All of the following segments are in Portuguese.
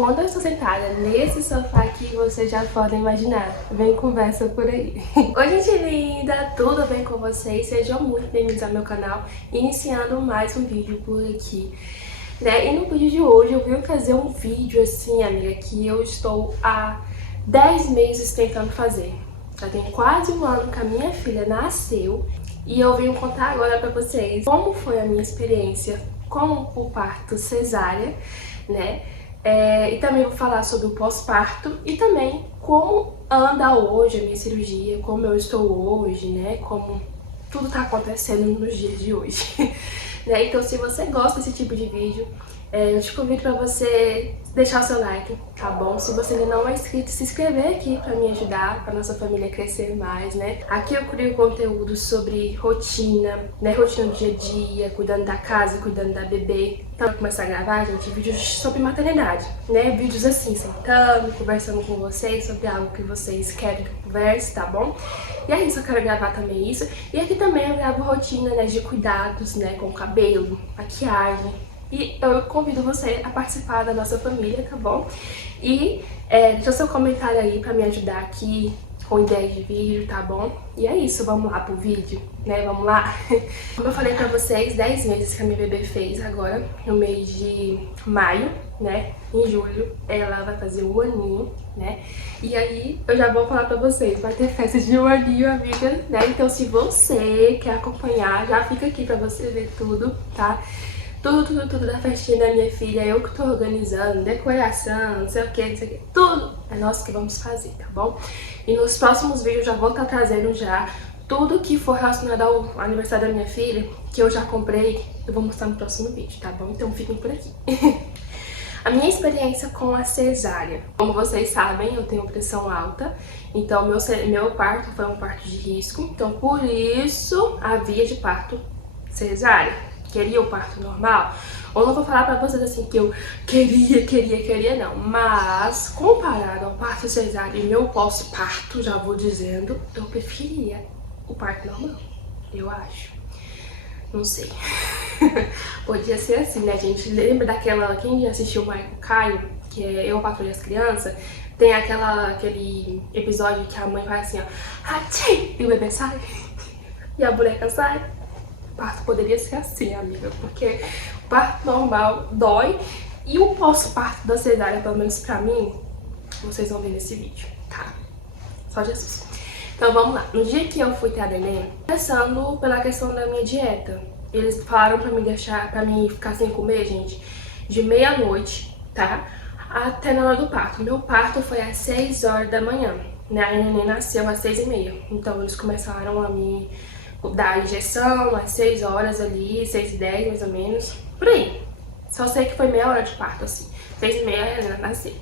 quando eu estou sentada nesse sofá aqui, vocês já podem imaginar. Vem conversa por aí. Oi, gente linda! Tudo bem com vocês? Sejam muito bem-vindos ao meu canal. Iniciando mais um vídeo por aqui. E no vídeo de hoje eu vim fazer um vídeo assim, amiga, que eu estou há 10 meses tentando fazer. Já tem quase um ano que a minha filha nasceu e eu venho contar agora pra vocês como foi a minha experiência com o parto cesárea, né? E também vou falar sobre o pós-parto e também como anda hoje a minha cirurgia, como eu estou hoje, né? Como tudo tá acontecendo nos dias de hoje. Então, se você gosta desse tipo de vídeo, eu te convido para você deixar o seu like, tá bom? Se você ainda não é inscrito, se inscrever aqui para me ajudar, para nossa família crescer mais, né? Aqui eu crio conteúdo sobre rotina, né? Rotina do dia a dia, cuidando da casa, cuidando da bebê. Então, eu vou começar a gravar, gente, vídeos sobre maternidade, né? Vídeos assim, sentando, conversando com vocês sobre algo que vocês querem que eu converse, tá bom? E é isso, eu quero gravar também isso. E aqui também eu gravo rotina, né, de cuidados, né, com o cabelo, maquiagem. E eu convido você a participar da nossa família, tá bom? E deixa seu comentário aí pra me ajudar aqui com ideias de vídeo, tá bom? E é isso, vamos lá pro vídeo, né? Vamos lá? Como eu falei pra vocês, 10 meses que a minha bebê fez agora, no mês de maio, né? Em julho, ela vai fazer um aninho, né? E aí, eu já vou falar pra vocês, vai ter festa de um aninho, amiga, né? Então, se você quer acompanhar, já fica aqui pra você ver tudo, tá? Tudo da festinha da minha filha, eu que tô organizando, decoração, não sei o que, tudo é nós que vamos fazer, tá bom? E nos próximos vídeos já vou estar trazendo já tudo que for relacionado ao aniversário da minha filha, que eu já comprei, eu vou mostrar no próximo vídeo, tá bom? Então fiquem por aqui. A minha experiência com a cesárea. Como vocês sabem, eu tenho pressão alta, então meu parto foi um parto de risco, então por isso a via de parto cesárea. Queria o parto normal? Eu não vou falar pra vocês assim que eu queria não, mas comparado ao parto cesárea e meu pós-parto, já vou dizendo, eu preferia o parto normal, eu acho. Não sei. Podia ser assim, né, gente? Lembra daquela, quem já assistiu o Marco Caio, que é Eu, Patrulho e as Crianças? Tem aquele episódio que a mãe faz assim, ó, Hatchi! E o bebê sai, e a boneca sai. O parto poderia ser assim, amiga, porque o parto normal dói e o pós-parto da cesárea, pelo menos pra mim, vocês vão ver nesse vídeo, tá? Só Jesus. Então vamos lá. No dia que eu fui ter a neném, começando pela questão da minha dieta, eles falaram pra mim ficar sem comer, gente, de meia-noite, tá? Até na hora do parto. Meu parto foi às 6 horas da manhã, né? A neném nasceu às 6h30. Então eles começaram a me dar injeção às 6 horas ali, 6h10 mais ou menos, por aí. Só sei que foi meia hora de parto, assim. 6h30 ela nasceu.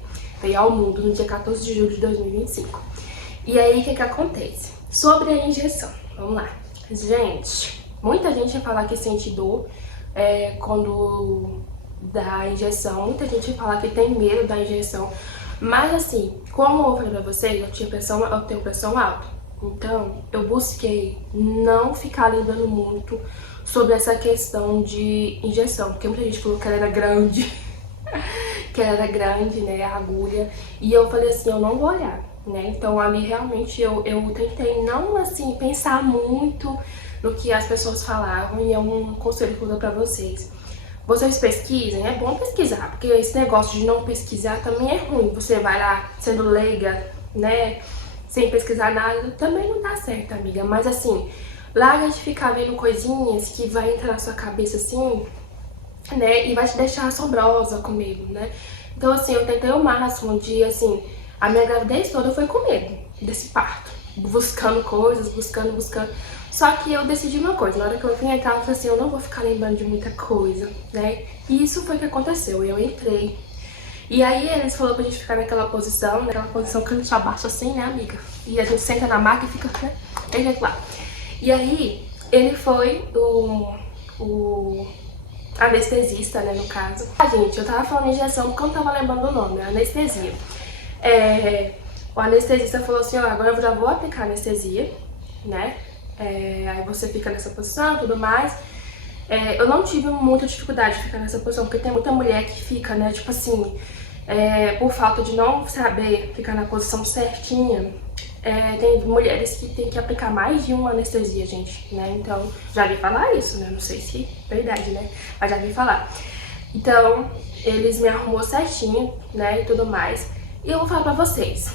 Veio ao mundo no dia 14 de julho de 2025. E aí, o que acontece? Sobre a injeção, vamos lá. Gente, muita gente vai falar que sente dor quando dá a injeção. Muita gente vai falar que tem medo da injeção. Mas assim, como eu falei pra vocês, eu tenho pressão alta. Então, eu busquei não ficar lembrando muito sobre essa questão de injeção, porque muita gente falou que ela era grande, né, a agulha, e eu falei assim, eu não vou olhar, né, então ali realmente eu tentei não, assim, pensar muito no que as pessoas falavam, e é um conselho que eu dou pra vocês. Vocês pesquisem, é bom pesquisar, porque esse negócio de não pesquisar também é ruim, você vai lá sendo leiga, né, sem pesquisar nada, também não dá certo, amiga. Mas assim, larga de ficar vendo coisinhas que vai entrar na sua cabeça assim, né, e vai te deixar assombrosa com medo, né. Então assim, eu tentei o máximo de, assim, a minha gravidez toda foi com medo desse parto, buscando coisas, buscando. Só que eu decidi uma coisa, na hora que eu vim entrar, eu falei assim, eu não vou ficar lembrando de muita coisa, né. E isso foi o que aconteceu, eu entrei. E aí eles falaram pra gente ficar naquela posição, que a gente abaixa assim, né, amiga? E a gente senta na maca e fica, né, tem jeito lá. E aí ele foi o anestesista, né, no caso. Gente, eu tava falando injeção porque eu não tava lembrando o nome, anestesia. O anestesista falou assim, ó, agora eu já vou aplicar anestesia, né? Aí você fica nessa posição e tudo mais. Eu não tive muita dificuldade de ficar nessa posição, porque tem muita mulher que fica, né, tipo assim, por falta de não saber ficar na posição certinha, tem mulheres que tem que aplicar mais de uma anestesia, gente, né? Então, já vi falar isso, né? Não sei se é verdade, né? Mas já vi falar. Então, eles me arrumou certinho, né? E tudo mais. E eu vou falar pra vocês,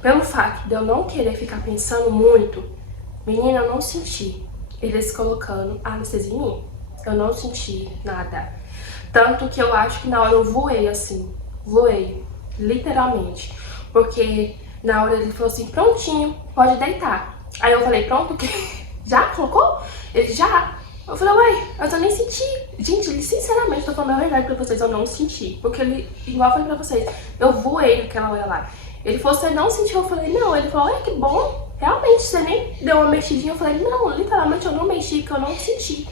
pelo fato de eu não querer ficar pensando muito, menina, eu não senti eles colocando anestesia em mim. Eu não senti nada. Tanto que eu acho que na hora eu voei assim, voei, literalmente. Porque na hora ele falou assim, prontinho, pode deitar. Aí eu falei, pronto, o quê? Já colocou? Ele, já. Eu falei, ué, eu nem senti. Gente, ele sinceramente, tô falando a verdade pra vocês, eu não senti. Porque ele, igual eu falei pra vocês, eu voei naquela hora lá. Ele falou, você não sentiu? Eu falei, não. Ele falou, olha que bom. Realmente, você nem deu uma mexidinha. Eu falei, não, literalmente eu não mexi, porque eu não senti.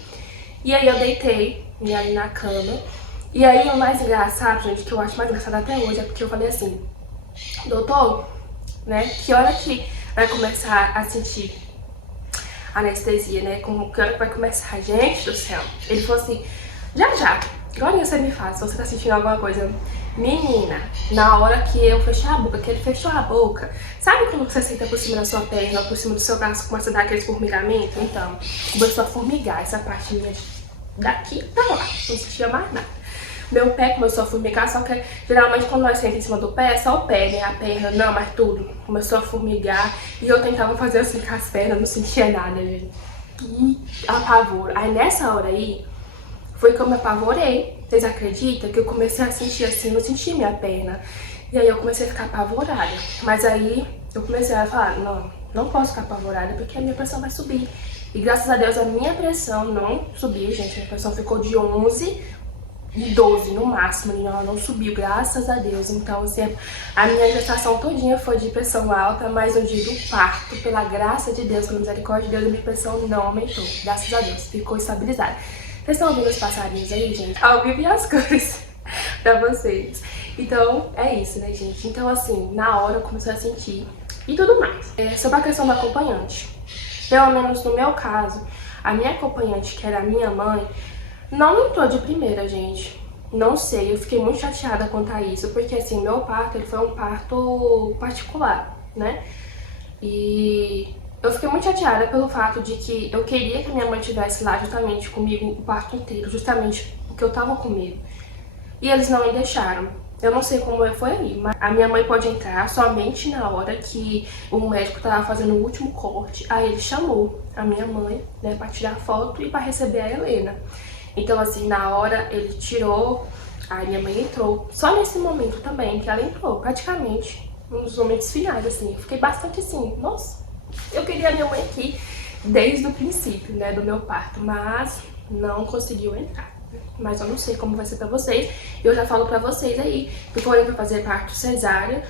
E aí eu deitei ali na cama. E aí o mais engraçado, gente, que eu acho mais engraçado até hoje, é porque eu falei assim, doutor, né, que hora que vai começar a sentir anestesia, né, que hora que vai começar? Gente do céu. Ele falou assim, já, agora você me fala, se você tá sentindo alguma coisa. Menina, na hora que eu fechei a boca, que ele fechou a boca, sabe quando você senta por cima da sua perna, por cima do seu braço, começa a dar aqueles formigamentos? Então, começou a formigar essa parte minha daqui pra lá, não sentia mais nada. Meu pé começou a formigar, só que geralmente quando nós sentamos em cima do pé, é só o pé, né? A perna, não, mas tudo. Começou a formigar e eu tentava fazer assim com as pernas, não sentia nada, gente. Que apavoro. Aí nessa hora aí, foi que eu me apavorei. Vocês acreditam que eu comecei a sentir assim, não sentia minha perna. E aí eu comecei a ficar apavorada. Mas aí eu comecei a falar, não posso ficar apavorada porque a minha pressão vai subir. E graças a Deus a minha pressão não subiu, gente. A minha pressão ficou de 11 e 12 no máximo, ela não subiu, graças a Deus. Então, assim, a minha gestação todinha foi de pressão alta, mas no dia do parto, pela graça de Deus, pela misericórdia de Deus, a minha pressão não aumentou, graças a Deus, ficou estabilizada. Vocês estão ouvindo os passarinhos aí, gente? Ao vivo e as cores pra vocês. Então, é isso, né, gente? Então, assim, na hora eu comecei a sentir e tudo mais. Sobre a questão do acompanhante, pelo menos no meu caso, a minha acompanhante, que era a minha mãe, não entrou de primeira, gente. Não sei, eu fiquei muito chateada quanto a isso, porque assim, meu parto, ele foi um parto particular, né? E eu fiquei muito chateada pelo fato de que eu queria que a minha mãe estivesse lá justamente comigo o parto inteiro, justamente porque eu tava com medo. E eles não me deixaram. Eu não sei como foi aí, mas a minha mãe pode entrar somente na hora que o médico tava fazendo o último corte. Aí ele chamou a minha mãe, né, pra tirar foto e pra receber a Helena. Então, assim, na hora ele tirou, a minha mãe entrou. Só nesse momento também que ela entrou, praticamente, nos momentos finais, assim. Eu fiquei bastante assim, nossa, eu queria a minha mãe aqui desde o princípio, né, do meu parto, mas não conseguiu entrar. Mas eu não sei como vai ser pra vocês. Eu já falo pra vocês aí, que forem pra fazer parto cesárea,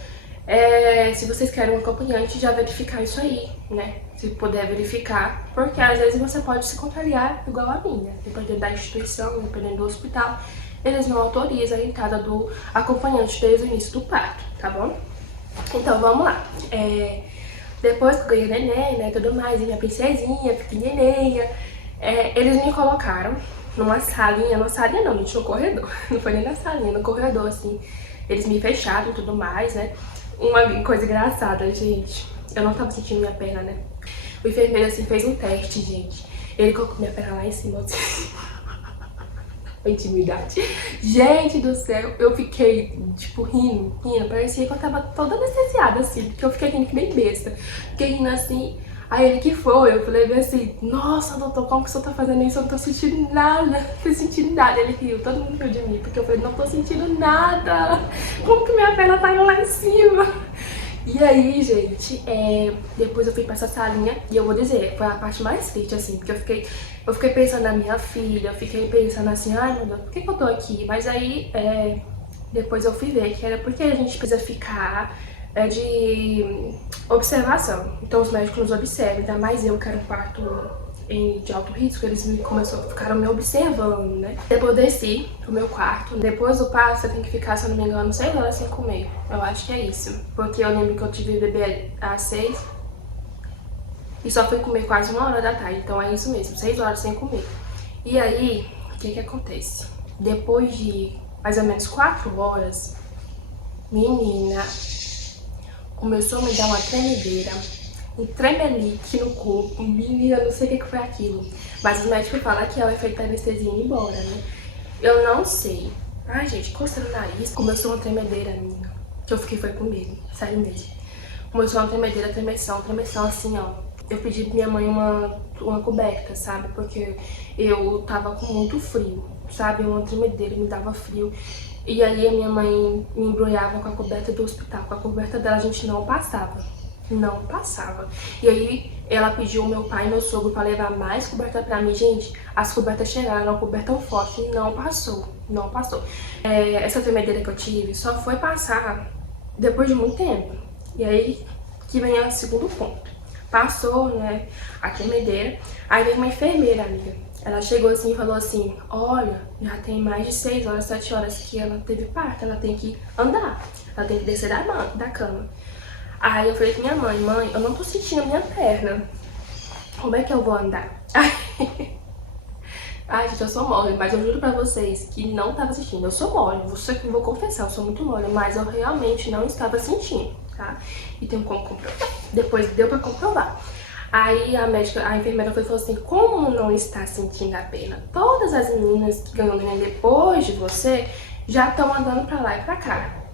se vocês querem um acompanhante, já verificar isso aí, né? Se puder verificar, porque às vezes você pode se contrariar igual a mim, né? Dependendo da instituição, dependendo do hospital, eles não autorizam a entrada do acompanhante desde o início do parto, tá bom? Então vamos lá. Depois que eu ganhei neném, né, tudo mais, e minha princesinha, pequenininha, eles me colocaram numa salinha não, gente, no corredor. Não foi nem na salinha, no corredor, assim. Eles me fecharam e tudo mais, né? Uma coisa engraçada, gente, eu não tava sentindo minha perna, né? O enfermeiro, assim, fez um teste, gente. Ele colocou minha perna lá em cima, assim. Intimidade. Gente do céu, eu fiquei, tipo, rindo. Parecia que eu tava toda anestesiada, assim, porque eu fiquei rindo que nem besta. Fiquei rindo assim. Aí ele, que foi? Eu falei assim, nossa, doutor, como que o senhor tá fazendo isso? Eu não tô sentindo nada, não tô sentindo nada. Ele riu, todo mundo riu de mim, porque eu falei, não tô sentindo nada. Como que minha perna tá indo lá em cima? E aí, gente, depois eu fui pra essa salinha e eu vou dizer, foi a parte mais triste, assim, porque eu fiquei pensando na minha filha, eu fiquei pensando assim, ai meu Deus, por que eu tô aqui? Mas aí, depois eu fui ver que era porque a gente precisa ficar de observação. Então os médicos nos observam, ainda mais eu que era um parto de alto risco, eles ficaram me observando, né? Depois eu desci pro meu quarto. Depois do parto, você tem que ficar, se eu não me engano, 6 horas sem comer. Eu acho que é isso. Porque eu lembro que eu tive bebê às 6 e só fui comer quase 1 hora da tarde. Então é isso mesmo, 6 horas sem comer. E aí, o que que acontece? Depois de mais ou menos 4 horas, Menina, começou a me dar uma tremedeira, um tremelique no corpo. Menina, eu não sei o que foi aquilo. Mas o médico fala que é o efeito da anestesia indo embora, né? Eu não sei. Ai, gente, coçando o nariz. Começou uma tremedeira, menina. Que eu fiquei foi com medo. Sério mesmo. Começou uma tremedeira, tremessão assim, ó. Eu pedi pra minha mãe uma coberta, sabe? Porque eu tava com muito frio, sabe? Uma tremedeira, me dava frio. E aí a minha mãe me embrulhava com a coberta do hospital. Com a coberta dela a gente não passava. Não passava. E aí ela pediu o meu pai e meu sogro pra levar mais coberta pra mim. Gente, as cobertas chegaram, a coberta tão forte, não passou. Não passou. Essa tremedeira que eu tive só foi passar depois de muito tempo. E aí que vem o segundo ponto. Passou, né, a tremedeira. Aí veio uma enfermeira, amiga. Ela chegou assim e falou assim: olha, já tem mais de 6 horas, 7 horas que ela teve parto, ela tem que andar, ela tem que descer da cama. Aí eu falei pra minha mãe: mãe, eu não tô sentindo a minha perna, como é que eu vou andar? Ai, gente, eu sou mole, mas eu juro pra vocês que não tava sentindo. Eu sou mole, vou confessar, eu sou muito mole, mas eu realmente não estava sentindo, tá? E tem como comprovar. Depois deu pra comprovar. Aí a enfermeira falou assim: como não está sentindo a perna? Todas as meninas que ganham neném depois de você já estão andando pra lá e pra cá.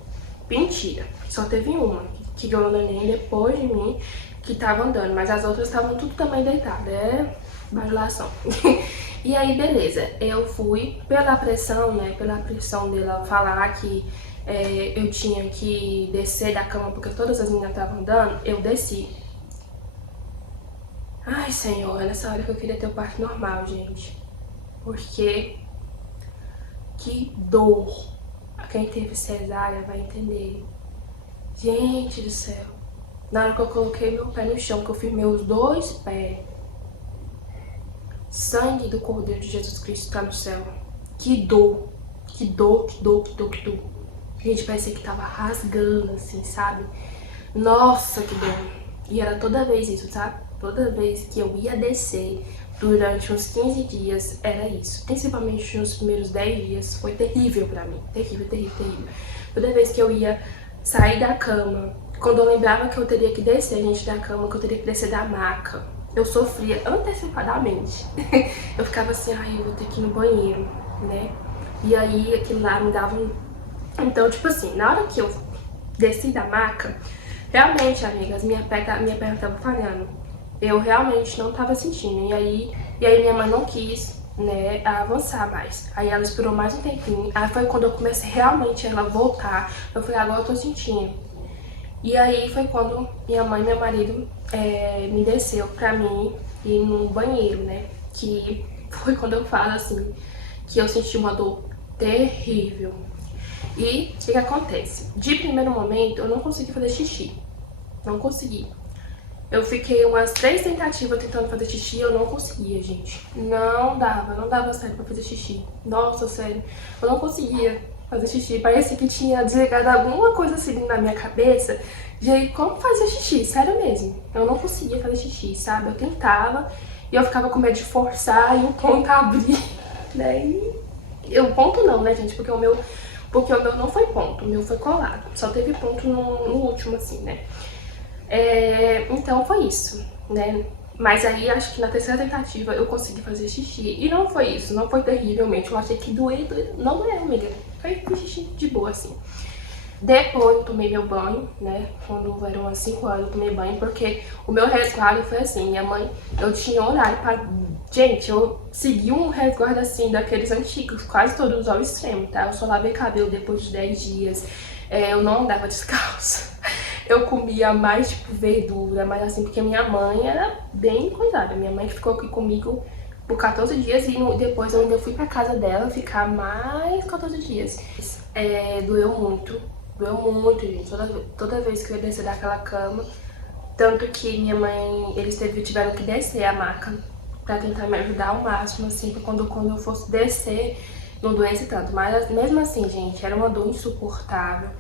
Mentira, só teve uma que ganhou neném depois de mim que tava andando, mas as outras estavam tudo também deitadas, bajulação. E aí, beleza, eu fui pela pressão, né, pela pressão dela falar que eu tinha que descer da cama porque todas as meninas estavam andando, eu desci. Ai, Senhor, é nessa hora que eu queria ter o parto normal, gente. Porque que dor. Quem teve cesárea vai entender. Gente do céu. Na hora que eu coloquei meu pé no chão, que eu firmei os 2 pés, sangue do Cordeiro de Jesus Cristo tá no céu. Que dor. Que dor, que dor, que dor, que dor. Gente, parecia que tava rasgando, assim, sabe? Nossa, que dor. E era toda vez isso, sabe? Toda vez que eu ia descer, durante uns 15 dias, era isso. Principalmente nos primeiros 10 dias, foi terrível pra mim. Terrível, terrível, terrível. Toda vez que eu ia sair da cama, quando eu lembrava que eu teria que descer, gente, da cama, que eu teria que descer da maca, eu sofria antecipadamente. Eu ficava assim: ai, eu vou ter que ir no banheiro, né? E aí aquilo lá me dava um... Então, tipo assim, na hora que eu desci da maca, realmente, amigas, minha perna tava falhando. Eu realmente não tava sentindo. E aí minha mãe não quis, né, avançar mais. Aí ela esperou mais um tempinho. Aí foi quando eu comecei realmente ela voltar. Eu falei: agora eu tô sentindo. E aí foi quando minha mãe e meu marido me desceu pra mim ir no banheiro, né? Que foi quando eu falo assim, que eu senti uma dor terrível. E o que acontece? De primeiro momento eu não consegui fazer xixi. Não consegui. Eu fiquei umas 3 tentativas tentando fazer xixi e eu não conseguia, gente. Não dava certo pra fazer xixi. Nossa, sério. Eu não conseguia fazer xixi. Parecia que tinha desligado alguma coisa assim na minha cabeça de como fazer xixi, sério mesmo. Eu não conseguia fazer xixi, sabe? Eu tentava e eu ficava com medo de forçar e o ponto abrir, né? E o ponto não, né, gente? Porque o meu não foi ponto, o meu foi colado. Só teve ponto no último, assim, né? Então foi isso, né? Mas aí acho que na terceira tentativa eu consegui fazer xixi. E não foi isso, não foi terrivelmente. Eu achei que doeu. Não doeu, amiga. Foi xixi de boa, assim. Depois eu tomei meu banho, né? Quando eram umas 5 horas eu tomei banho, porque o meu resguardo foi assim, minha mãe, eu tinha horário pra... Gente, eu segui um resguardo assim, daqueles antigos, quase todos ao extremo, tá? Eu só lavei cabelo depois de 10 dias, eu não andava descalço. Eu comia mais, tipo, verdura, mas assim, porque minha mãe era bem coisada. Minha mãe ficou aqui comigo por 14 dias e depois eu ainda fui pra casa dela ficar mais 14 dias. Doeu muito, gente. Toda vez que eu ia descer daquela cama, tanto que minha mãe, eles tiveram que descer a maca pra tentar me ajudar ao máximo, assim, pra quando eu fosse descer, não doesse tanto. Mas mesmo assim, gente, era uma dor insuportável.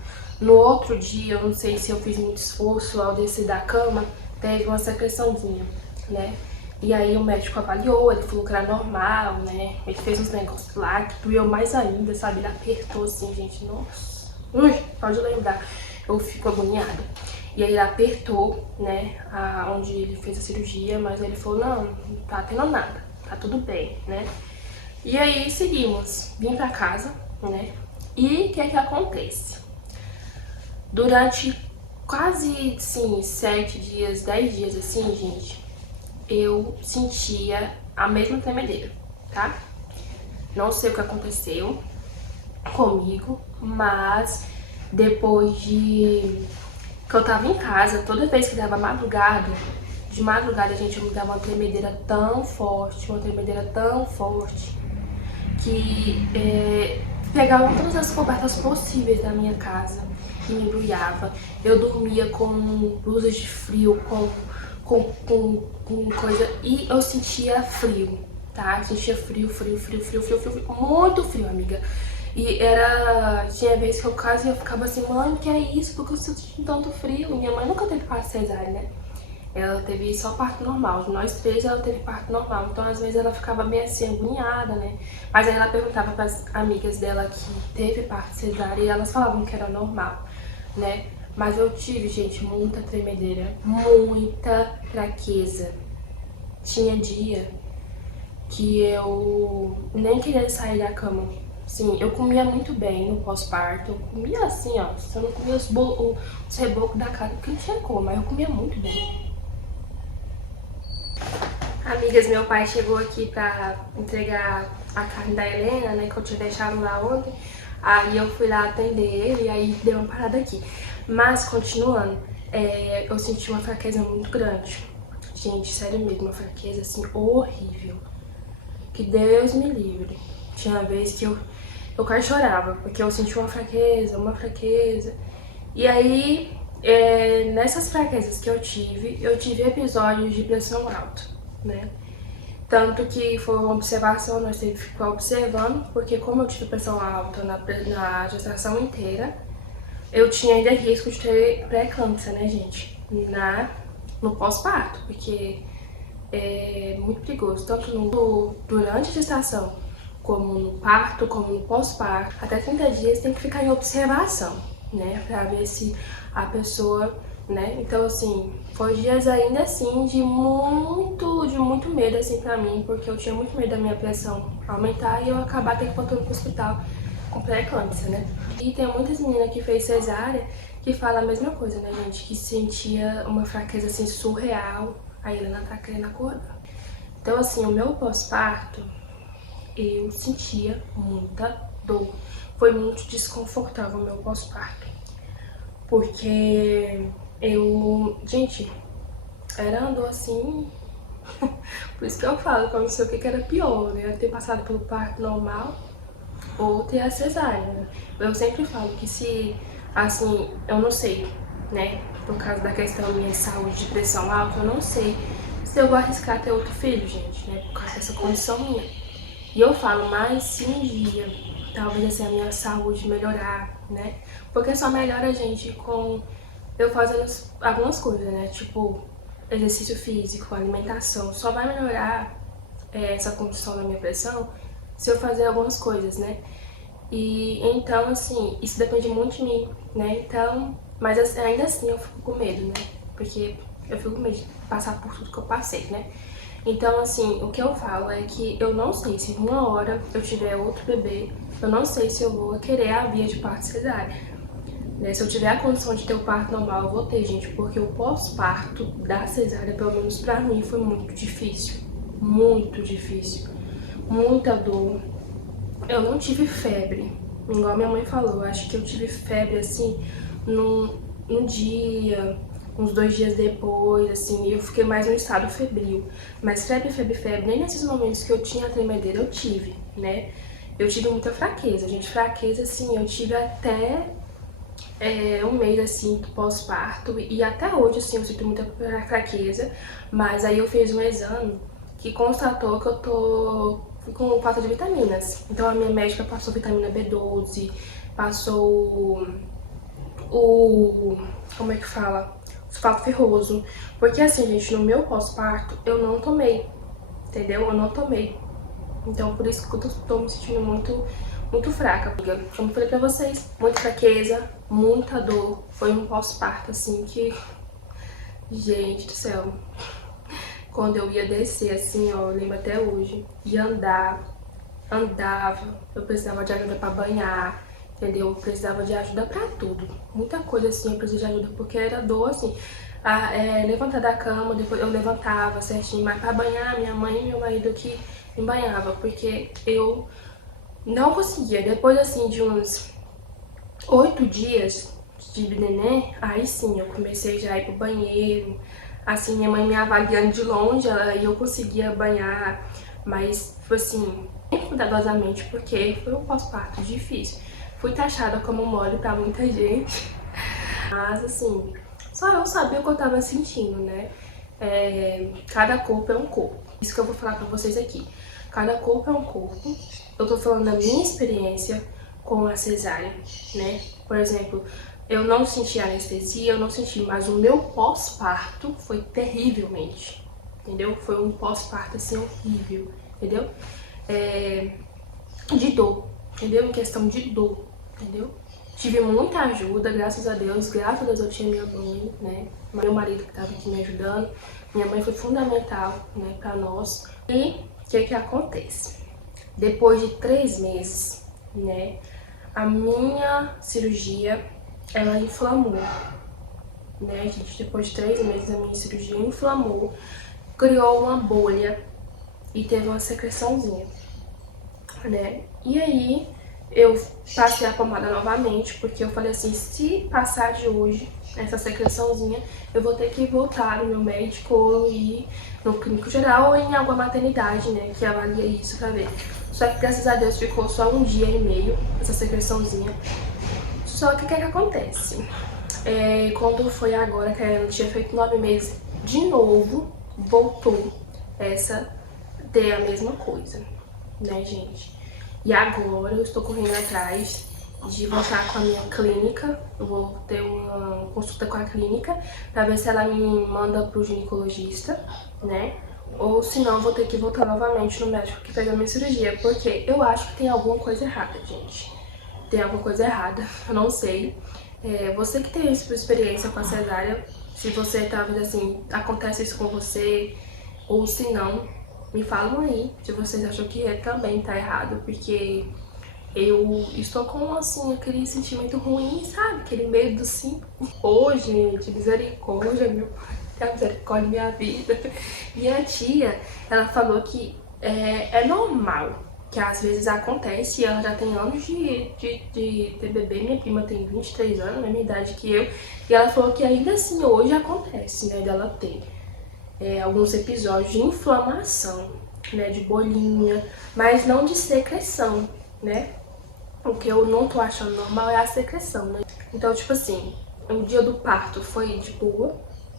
No outro dia, eu não sei se eu fiz muito esforço ao descer da cama, teve uma secreçãozinha, né? E aí o médico avaliou, ele falou que era normal, né? Ele fez uns negócios lá que doeu mais ainda, sabe? Ele apertou assim, gente, nossa. Pode lembrar, eu fico agoniada. E aí ele apertou, né, onde ele fez a cirurgia, mas ele falou, não, não tá tendo nada, tá tudo bem, né. E aí seguimos, vim pra casa, né, e o que é que acontece? Durante quase, sim, 7 dias, 10 dias assim, gente, eu sentia a mesma tremedeira, tá? Não sei o que aconteceu comigo, mas depois de que eu tava em casa, toda vez que dava madrugada, de madrugada, gente, eu me dava uma tremedeira tão forte, que pegava todas as cobertas possíveis da minha casa e me embrulhava. Eu dormia com blusas de frio, com coisa, e eu sentia frio, tá? Eu sentia frio, muito frio, amiga. E tinha vezes que eu ficava assim, mãe, que é isso? Porque eu tô sentindo tanto frio. Minha mãe nunca teve parto cesárea, né? Ela teve só parto normal. De nós três, ela teve parto normal. Então, às vezes, ela ficava meio assim, agoniada, né? Mas aí ela perguntava pras amigas dela que teve parto cesárea e elas falavam que era normal, né? Mas eu tive, gente, muita tremedeira, muita fraqueza. Tinha dia que eu nem queria sair da cama. Sim, eu comia muito bem no pós-parto. Eu comia assim, ó. Se eu não comia os rebocos da casa, porque não tinha como, mas eu comia muito bem. Amigas, meu pai chegou aqui pra entregar a carne da Helena, né, que eu tinha deixado lá ontem. Aí eu fui lá atender ele e aí deu uma parada aqui. Mas, continuando, eu senti uma fraqueza muito grande. Gente, sério mesmo, uma fraqueza, assim, horrível. Que Deus me livre. Tinha vez que eu quase chorava, porque eu senti uma fraqueza. E aí, nessas fraquezas que eu tive episódios de pressão alta, né? Tanto que foi uma observação, nós teve que ficar observando, porque como eu tive pressão alta na gestação inteira, eu tinha ainda risco de ter pré-eclâmpsia, né, gente? No pós-parto, porque é muito perigoso, tanto durante a gestação, como no parto, como no pós-parto. Até 30 dias tem que ficar em observação, né, pra ver se a pessoa, né, então assim, foi dias ainda assim de muito medo assim pra mim, porque eu tinha muito medo da minha pressão aumentar e eu acabar tendo que voltar pro hospital com pré-eclâmpsia, né. E tem muitas meninas que fez cesárea que falam a mesma coisa, né, gente, que sentia uma fraqueza assim surreal, a Helena tá querendo acordar. Então assim, o meu pós-parto, eu sentia muita dor. Foi muito desconfortável o meu pós-parto. Porque gente, era uma dor assim. Por isso que eu falo que eu não sei o que era pior, né? Ter passado pelo parto normal ou ter a cesárea, né? Eu sempre falo que se, assim, eu não sei, né? Por causa da questão da minha saúde de pressão alta, eu não sei se eu vou arriscar ter outro filho, gente, né? Por causa dessa condição minha. E eu falo, mas se um dia, talvez assim, a minha saúde melhorar, né? Porque só melhora, gente, com eu fazendo algumas coisas, né? Tipo, exercício físico, alimentação. Só vai melhorar essa condição da minha pressão se eu fazer algumas coisas, né? E então, assim, isso depende muito de mim, né? Então, mas ainda assim eu fico com medo, né? Porque eu fico com medo de passar por tudo que eu passei, né? Então, assim, o que eu falo é que eu não sei se uma hora eu tiver outro bebê, eu não sei se eu vou querer a via de parto cesárea. Né? Se eu tiver a condição de ter o parto normal, eu vou ter, gente, porque o pós-parto da cesárea, pelo menos pra mim, foi muito difícil. Muito difícil. Muita dor. Eu não tive febre, igual minha mãe falou. Acho que eu tive febre, assim, num dia, uns 2 dias depois, assim, e eu fiquei mais no estado febril. Mas febre, nem nesses momentos que eu tinha tremedeira eu tive, né? Eu tive muita fraqueza, gente. Fraqueza, assim, eu tive até um mês, assim, do pós-parto. E até hoje, assim, eu sinto muita fraqueza. Mas aí eu fiz um exame que constatou que eu tô com falta de vitaminas. Então a minha médica passou vitamina B12, passou como é que fala? Sulfato ferroso. Porque assim, gente, no meu pós-parto eu não tomei, entendeu? Eu não tomei. Então por isso que eu tô me sentindo muito fraca, porque, como eu falei pra vocês, muita fraqueza, muita dor. Foi um pós-parto, assim, que... Gente do céu. Quando eu ia descer, assim, ó, eu lembro até hoje, ia andava, eu precisava de ajuda pra banhar, entendeu? Eu precisava de ajuda pra tudo. Muita coisa, assim, eu precisava de ajuda, porque era dor, assim... levantar da cama, depois eu levantava certinho, mas pra banhar, minha mãe e meu marido que me banhava, porque eu não conseguia. Depois, assim, de uns 8 dias de neném, aí sim, eu comecei já a ir pro banheiro, assim, minha mãe me avaliando de longe, aí eu conseguia banhar, mas, tipo assim, bem cuidadosamente, porque foi um pós-parto difícil. Fui taxada como mole pra muita gente, mas, assim, só eu sabia o que eu tava sentindo, né? Cada corpo é um corpo. Isso que eu vou falar pra vocês aqui. Cada corpo é um corpo. Eu tô falando da minha experiência com a cesárea, né? Por exemplo, eu não senti anestesia, eu não senti, mas o meu pós-parto foi terrivelmente, entendeu? Foi um pós-parto, assim, horrível, entendeu? De dor, entendeu? Em questão de dor, entendeu? Tive muita ajuda, graças a Deus eu tinha minha mãe, né? Meu marido que tava aqui me ajudando. Minha mãe foi fundamental, né, pra nós. E o que acontece? Depois de 3 meses, né, a minha cirurgia, ela inflamou, né, gente? Depois de 3 meses, a minha cirurgia inflamou, criou uma bolha e teve uma secreçãozinha, né? E aí, eu passei a pomada novamente, porque eu falei assim, se passar de hoje, essa secreçãozinha, eu vou ter que voltar no meu médico ou ir no clínico geral ou em alguma maternidade, né, que avalia isso pra ver. Só que, graças a Deus, ficou só 1 dia e meio, essa secreçãozinha. Só que o que acontece? Quando foi agora, que eu tinha feito 9 meses, de novo, voltou ter a mesma coisa, né, gente? E agora eu estou correndo atrás de voltar com a minha clínica. Eu vou ter uma consulta com a clínica pra ver se ela me manda pro ginecologista, né? Ou se não, eu vou ter que voltar novamente no médico que fez a minha cirurgia, porque eu acho que tem alguma coisa errada, gente. Tem alguma coisa errada, eu não sei. Você que tem experiência com a cesárea, se você tá vendo assim, acontece isso com você, ou se não, me falam aí se vocês acham que também tá errado, porque eu estou com, assim, aquele sentimento ruim, sabe? Aquele medo, assim. Ô, gente, misericórdia, meu. Que misericórdia minha vida. Minha tia, ela falou que é normal, que às vezes acontece, e ela já tem anos de ter bebê. Minha prima tem 23 anos, a mesma idade que eu, e ela falou que ainda assim hoje acontece, né, dela ter alguns episódios de inflamação, né, de bolinha, mas não de secreção, né? O que eu não tô achando normal é a secreção, né? Então, tipo assim, o dia do parto foi de boa,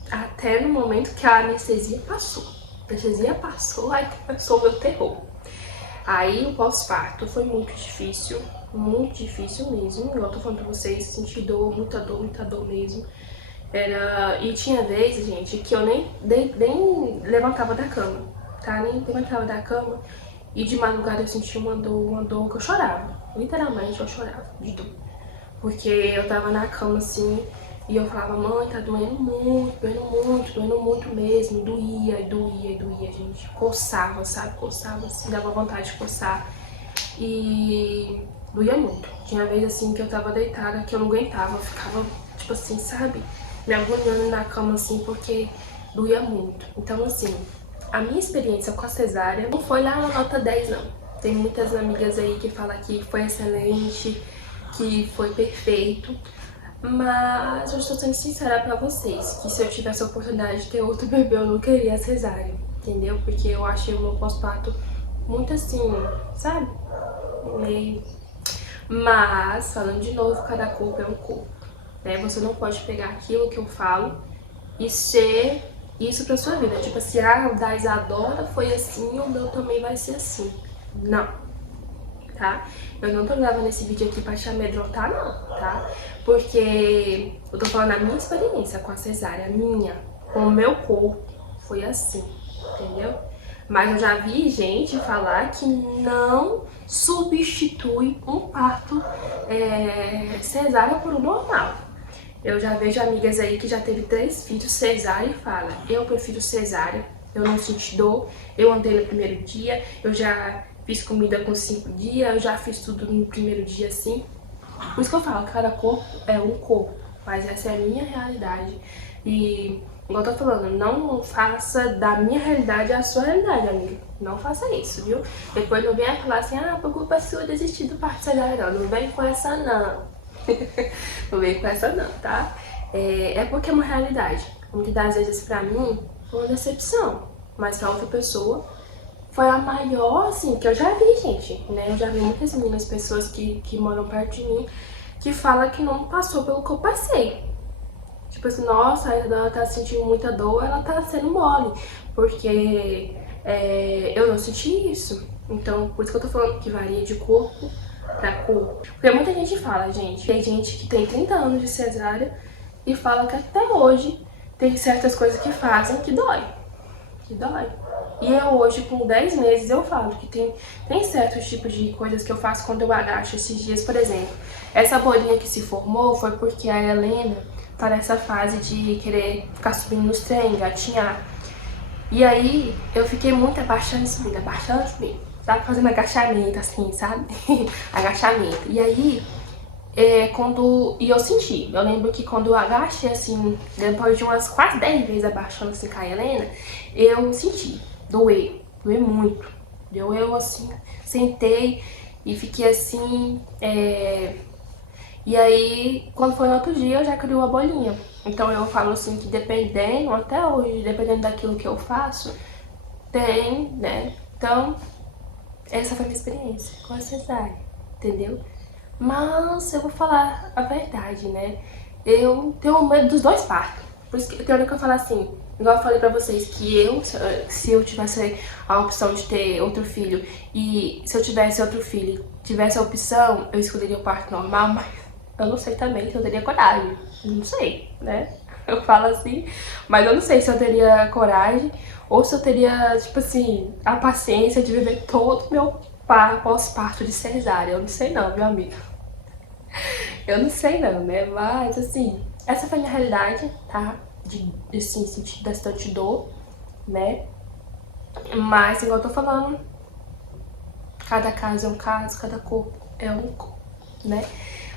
até no momento que a anestesia passou. A anestesia passou, aí começou o meu terror. Aí o pós-parto foi muito difícil mesmo. Igual eu tô falando pra vocês, senti dor, muita dor mesmo. E tinha vezes, gente, que eu nem levantava da cama, tá? Nem levantava da cama. E de madrugada eu sentia uma dor que eu chorava. Literalmente eu chorava de dor. Porque eu tava na cama assim, e eu falava, mãe, tá doendo muito mesmo. Doía, gente. Coçava, sabe? Coçava assim, dava vontade de coçar. E doía muito. Tinha vez assim que eu tava deitada, que eu não aguentava. Eu ficava, tipo assim, sabe? Me agoniando na cama assim, porque doía muito. Então, assim, a minha experiência com a cesárea não foi lá na nota 10, não. Tem muitas amigas aí que falam que foi excelente, que foi perfeito. Mas eu estou sendo sincera pra vocês, que se eu tivesse a oportunidade de ter outro bebê, eu não queria cesárea, entendeu? Porque eu achei o meu pós-parto muito assim, sabe? Meio... Mas, falando de novo, cada corpo é um corpo, né? Você não pode pegar aquilo que eu falo e ser isso pra sua vida. Tipo assim, o da Isadora foi assim, o meu também vai ser assim. Não, tá? Eu não tô gravando esse vídeo aqui pra te amedrontar, não, tá? Porque eu tô falando a minha experiência com a cesárea, com o meu corpo, foi assim, entendeu? Mas eu já vi gente falar que não substitui um parto cesárea por um normal. Eu já vejo amigas aí que já teve 3 filhos cesárea e fala: eu prefiro cesárea, eu não senti dor, eu andei no primeiro dia, eu já fiz comida com 5 dias, eu já fiz tudo no primeiro dia assim. Por isso que eu falo, cada corpo é um corpo, mas essa é a minha realidade. E, igual eu tô falando, não faça da minha realidade a sua realidade, amiga. Não faça isso, viu? Depois não venha falar assim: ah, por culpa sua desistir do parto cesárea, não vem com essa não. Não vem com essa não, tá? É porque é uma realidade. Muitas das vezes pra mim foi uma decepção, mas pra outra pessoa foi a maior, assim, que eu já vi, gente, né? Eu já vi muitas meninas, pessoas que moram perto de mim, que falam que não passou pelo que eu passei. Tipo assim, nossa, ela tá sentindo muita dor, ela tá sendo mole, porque eu não senti isso. Então, por isso que eu tô falando que varia de corpo pra corpo. Porque muita gente fala, gente, tem gente que tem 30 anos de cesárea e fala que até hoje tem certas coisas que fazem que dói. Que dói. E eu hoje, com 10 meses, eu falo que tem certos tipos de coisas que eu faço quando eu agacho esses dias. Por exemplo, essa bolinha que se formou foi porque a Helena tá nessa fase de querer ficar subindo nos trem, engatinhar. E aí, eu fiquei muito abaixando e subindo, Tava fazendo agachamento, assim, sabe? Agachamento. E aí, e eu senti. Eu lembro que quando eu agachei, assim, depois de umas quase 10 vezes abaixando, assim, com a Helena, eu senti. Doeu muito. Eu, assim, sentei e fiquei assim, E aí, quando foi no outro dia, eu já criou a bolinha. Então eu falo assim que dependendo, até hoje, dependendo daquilo que eu faço, tem, né? Então, essa foi a minha experiência com a cesárea, entendeu? Mas eu vou falar a verdade, né? Eu tenho medo dos 2 partos. Por isso que tem hora que eu falo assim, igual eu falei pra vocês, que se eu tivesse a opção de ter outro filho, e se eu tivesse outro filho, tivesse a opção, eu escolheria o parto normal, mas eu não sei também se eu teria coragem. Não sei, né? Eu falo assim, mas eu não sei se eu teria coragem ou se eu teria, tipo assim, a paciência de viver todo o meu pós-parto de cesárea. Eu não sei não, meu amigo. Eu não sei não, né? Mas, assim, essa foi a minha realidade, tá? Assim, sentido bastante dor, né? Mas, igual eu tô falando, cada caso é um caso, cada corpo é um corpo, né?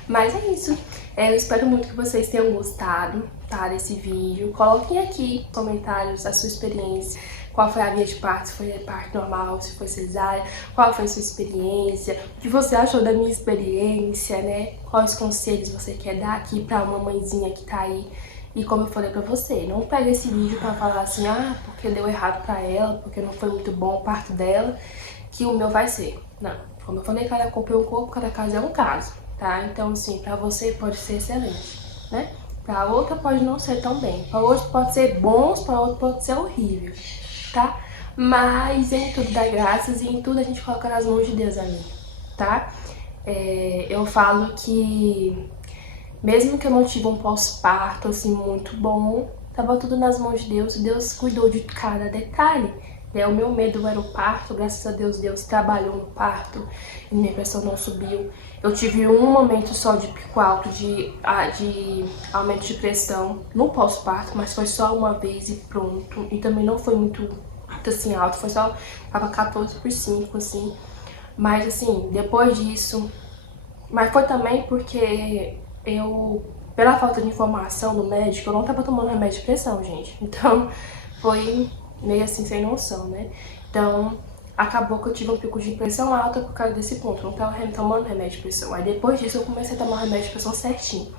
Mas é isso. Eu espero muito que vocês tenham gostado, tá, desse vídeo. Coloquem aqui nos comentários a sua experiência. Qual foi a via de parto, se foi parto normal, se foi cesárea, qual foi a sua experiência, o que você achou da minha experiência, né? Quais conselhos você quer dar aqui pra uma mãezinha que tá aí. E como eu falei pra você, não pega esse vídeo pra falar assim, ah, porque deu errado pra ela, porque não foi muito bom o parto dela, que o meu vai ser. Não, como eu falei, cada corpo é um corpo, cada caso é um caso, tá? Então, assim, pra você pode ser excelente, né? Pra outra pode não ser tão bem, pra outro pode ser bom, pra outro pode ser horrível, tá? Mas em tudo dá graças e em tudo a gente coloca nas mãos de Deus, amiga, tá? Eu falo que mesmo que eu não tive um pós-parto, assim, muito bom, tava tudo nas mãos de Deus, Deus cuidou de cada detalhe. O meu medo era o parto, graças a Deus, Deus trabalhou no parto, e minha pressão não subiu. Eu tive um momento só de pico alto, de aumento de pressão no pós-parto, mas foi só uma vez e pronto. E também não foi muito, assim, alto, foi só, tava 14/5, assim. Mas, assim, depois disso... Mas foi também porque pela falta de informação do médico, eu não tava tomando remédio de pressão, gente. Então, foi meio assim, sem noção, né? Então, acabou que eu tive um pico de pressão alta por causa desse ponto. Eu não tava tomando remédio de pressão. Aí depois disso, eu comecei a tomar remédio de pressão certinho.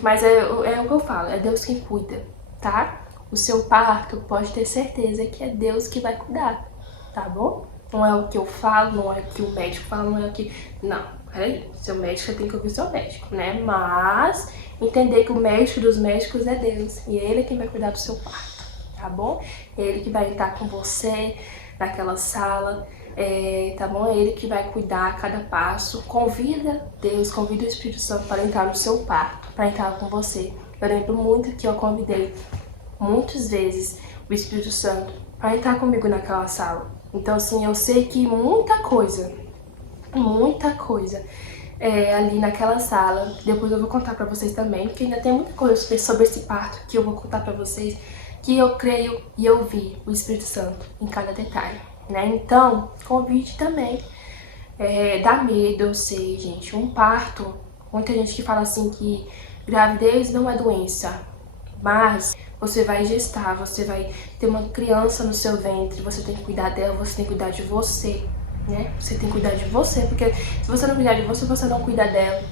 Mas é o que eu falo, é Deus quem cuida, tá? O seu parto, pode ter certeza que é Deus que vai cuidar, tá bom? Não é o que eu falo, não é o que o médico fala, não é o que... Não, peraí, seu médico, você tem que ouvir seu médico, né? Mas entender que o médico dos médicos é Deus, e Ele é quem vai cuidar do seu parto, tá bom? É Ele que vai entrar com você naquela sala, tá bom? É Ele que vai cuidar a cada passo. Convida Deus, convida o Espírito Santo para entrar no seu parto, para entrar com você. Eu lembro muito que eu convidei muitas vezes o Espírito Santo para entrar comigo naquela sala. Então, assim, eu sei que muita coisa ali naquela sala. Depois eu vou contar pra vocês também, porque ainda tem muita coisa sobre esse parto que eu vou contar pra vocês, que eu creio e eu vi o Espírito Santo em cada detalhe, né? Então, convite também. Dá medo, eu sei, gente. Um parto, muita gente que fala assim que gravidez não é doença, mas você vai gestar, você vai ter uma criança no seu ventre, você tem que cuidar dela, você tem que cuidar de você, né? Você tem que cuidar de você, porque se você não cuidar de você, você não cuida dela.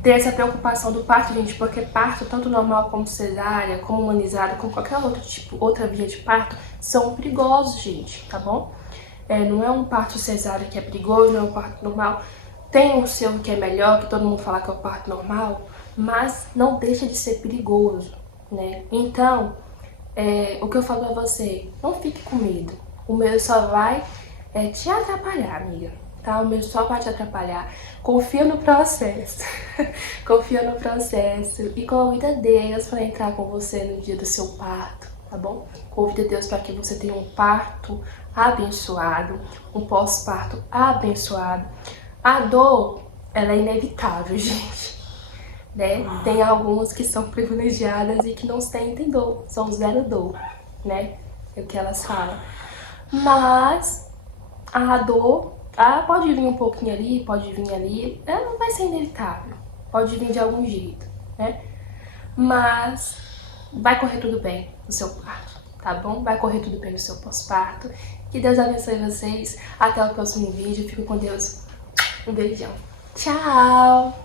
Ter essa preocupação do parto, gente, porque parto, tanto normal como cesárea, como humanizado, como qualquer outro tipo, outra via de parto, são perigosos, gente, tá bom? Não é um parto cesárea que é perigoso, não é um parto normal. Tem o seu que é melhor, que todo mundo fala que é o parto normal, mas não deixa de ser perigoso, né? Então, o que eu falo a você, não fique com medo. O medo só vai te atrapalhar, amiga, tá? O medo só vai te atrapalhar. Confia no processo. Confia no processo e convida Deus para entrar com você no dia do seu parto, tá bom? Convida Deus para que você tenha um parto abençoado, um pós-parto abençoado. A dor, ela é inevitável, gente, né? Tem algumas que são privilegiadas e que não sentem dor, são zero dor, né? É o que elas falam. Mas a dor, pode vir um pouquinho ali, pode vir ali, ela não vai ser inevitável, pode vir de algum jeito, né? Mas vai correr tudo bem no seu parto, tá bom? Vai correr tudo bem no seu pós-parto. Que Deus abençoe vocês. Até o próximo vídeo. Fico com Deus. Um beijão. Tchau!